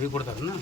Free ಕೊಡ್ತಾರನ್ನ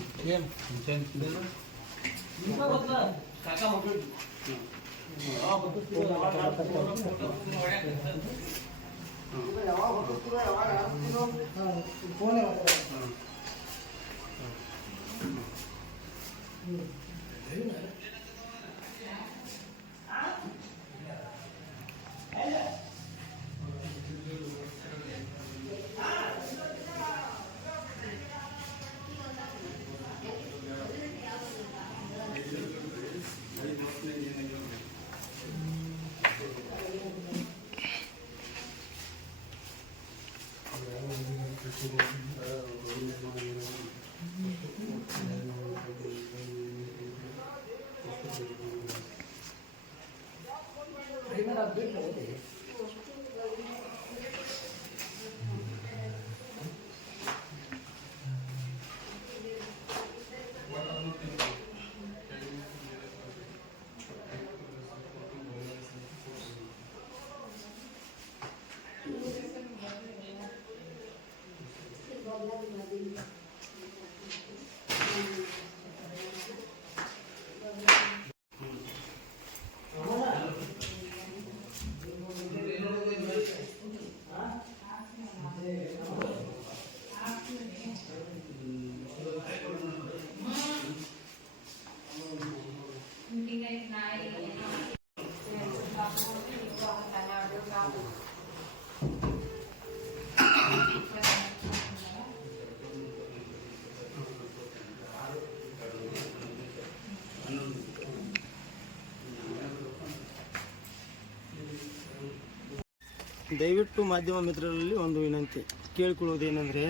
ದಯವಿಟ್ಟು ಮಾಧ್ಯಮ ಮಿತ್ರರಲ್ಲಿ ಒಂದು ವಿನಂತಿ ಕೇಳಿಕೊಳ್ಳುವುದೇನೆಂದರೆ,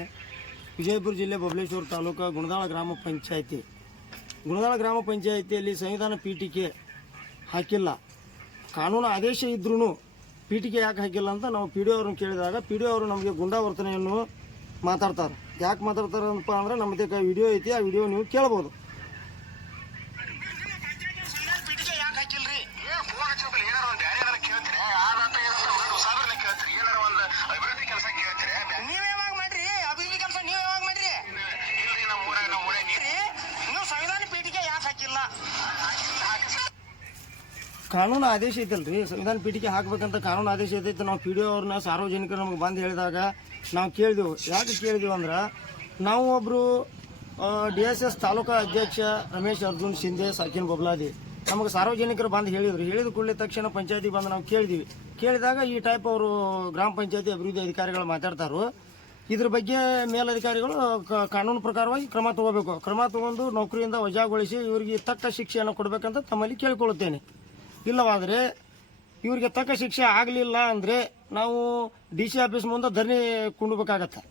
ವಿಜಯಪುರ ಜಿಲ್ಲೆ ಬಬಲೇಶ್ವರ ತಾಲೂಕು ಗುಣದಾಳ ಗ್ರಾಮ ಪಂಚಾಯಿತಿಯಲ್ಲಿ ಸಂವಿಧಾನ ಪೀಠಿಕೆ ಹಾಕಿಲ್ಲ. ಕಾನೂನು ಆದೇಶ ಇದ್ರೂ ಪೀಠಿಕೆ ಯಾಕೆ ಹಾಕಿಲ್ಲ ಅಂತ ನಾವು ಪಿ ಡಿ ಅವ್ರನ್ನ ಕೇಳಿದಾಗ ಪಿ ಡಿ ಅವರು ನಮಗೆ ಗುಂಡಾವರ್ತನೆಯನ್ನು ಮಾತಾಡ್ತಾರೆ. ಯಾಕೆ ಮಾತಾಡ್ತಾರಪ್ಪ ಅಂದರೆ ನಮ್ಮದೇ ವಿಡಿಯೋ ಐತಿ, ಆ ವಿಡಿಯೋ ನೀವು ಕೇಳ್ಬೋದು. ಕಾನೂನು ಆದೇಶ ಐತಲ್ರಿ, ಸಂವಿಧಾನ ಪೀಠಿಕೆ ಹಾಕಬೇಕಂತ ಕಾನೂನು ಆದೇಶ ಐತೈತೆ. ನಾವು ಪಿ ಡಿ ಅವ್ರನ್ನ ಸಾರ್ವಜನಿಕರು ನಮಗೆ ಬಂದು ಹೇಳಿದಾಗ ನಾವು ಕೇಳಿದೆವು. ಯಾಕೆ ಕೇಳಿದೆವು ಅಂದ್ರೆ, ನಾವು ಒಬ್ಬರು DSS ತಾಲೂಕಾ ಅಧ್ಯಕ್ಷ ರಮೇಶ್ ಅರ್ಜುನ್ ಶಿಂದೆ ಸಾಕಿನ್ ಬಬ್ಲಾದಿ ನಮಗೆ ಸಾರ್ವಜನಿಕರು ಬಂದು ಹೇಳಿದ್ರು. ಹೇಳಿದ ಕೂಡಲೇ ತಕ್ಷಣ ಪಂಚಾಯತಿಗೆ ಬಂದು ನಾವು ಕೇಳಿದಾಗ ಈ ಟೈಪ್ ಅವರು ಗ್ರಾಮ ಪಂಚಾಯತಿ ಅಭಿವೃದ್ಧಿ ಅಧಿಕಾರಿಗಳು ಮಾತಾಡ್ತಾರೋ, ಇದ್ರ ಬಗ್ಗೆ ಮೇಲಧಿಕಾರಿಗಳು ಕಾನೂನು ಪ್ರಕಾರವಾಗಿ ಕ್ರಮ ತಗೋಬೇಕು. ಕ್ರಮ ತಗೊಂಡು ನೌಕರಿಯಿಂದ ವಜಾಗೊಳಿಸಿ ಇವರಿಗೆ ತಕ್ಕ ಶಿಕ್ಷೆಯನ್ನು ಕೊಡಬೇಕಂತ ತಮ್ಮಲ್ಲಿ ಕೇಳಿಕೊಳ್ಳುತ್ತೇನೆ. ಇಲ್ಲವಾದರೆ ಇವರಿಗೆ ತಕ್ಕ ಶಿಕ್ಷೆ ಆಗಲಿಲ್ಲ ಅಂದರೆ ನಾವು DC ಆಫೀಸ್ ಮುಂದೆ ಧರಣಿ ಕುಂಡಬೇಕಾಗತ್ತೆ.